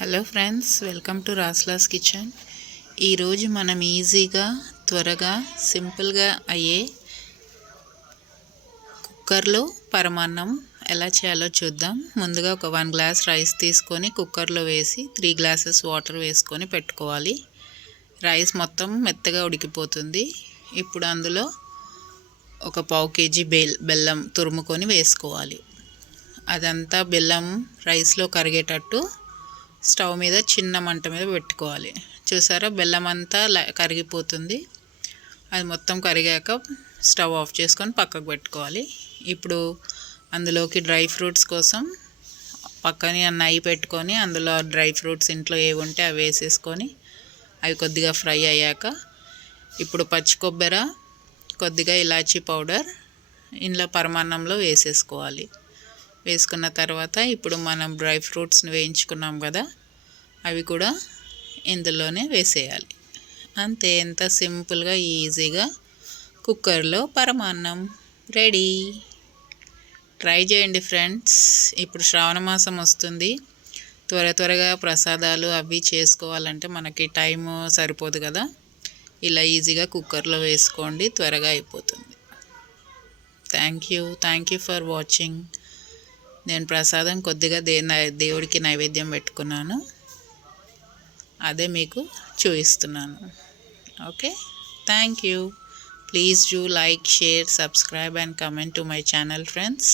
Hello friends, welcome to రాస్లాస్ kitchen. ఈరోజు మనం ఈజీగా త్వరగా సింపుల్గా అయ్యే కుక్కర్లో పరమాన్నం ఎలా చేయాలో చూద్దాం. ముందుగా ఒక 1 గ్లాస్ రైస్ తీసుకొని కుక్కర్లో వేసి 3 గ్లాసెస్ వాటర్ వేసుకొని పెట్టుకోవాలి. రైస్ మొత్తం మెత్తగా ఉడికిపోతుంది. ఇప్పుడు అందులో ఒక పావు కేజీ బెల్లం తురుముకొని వేసుకోవాలి. అదంతా బెల్లం రైస్లో కరిగేటట్టు స్టవ్ మీద చిన్న మంట మీద పెట్టుకోవాలి. చూసారా, బెల్లం అంతా కరిగిపోతుంది. అది మొత్తం కరిగాక స్టవ్ ఆఫ్ చేసుకొని పక్కకు పెట్టుకోవాలి. ఇప్పుడు అందులోకి డ్రై ఫ్రూట్స్ కోసం పక్కనే నెయ్యి పెట్టుకొని అందులో డ్రై ఫ్రూట్స్ ఇంట్లో ఏవి ఉంటే అవి వేసేసుకొని అవి కొద్దిగా ఫ్రై అయ్యాక ఇప్పుడు పచ్చి కొబ్బరి, కొద్దిగా ఇలాచీ పౌడర్ ఇంట్లో పరమాన్నంలో వేసేసుకోవాలి. వేసుకున్న తర్వాత ఇప్పుడు మనం డ్రై ఫ్రూట్స్ని వేయించుకున్నాం కదా, అవి కూడా ఇందులోనే వేసేయాలి. అంతే, ఎంత సింపుల్గా ఈజీగా కుక్కర్లో పరమాన్నం రెడీ. ట్రై చేయండి ఫ్రెండ్స్. ఇప్పుడు శ్రావణ మాసం వస్తుంది. త్వరగా ప్రసాదాలు అవి చేసుకోవాలంటే మనకి టైము సరిపోదు కదా. ఇలా ఈజీగా కుక్కర్లో వేసుకోండి, త్వరగా అయిపోతుంది. Thank you for watching. నేను ప్రసాదం కొద్దిగా దేవుడికి నైవేద్యం పెట్టుకున్నాను, అదే మీకు చూపిస్తున్నాను. Okay, thank you. Please do like, share, subscribe and comment to my channel, friends.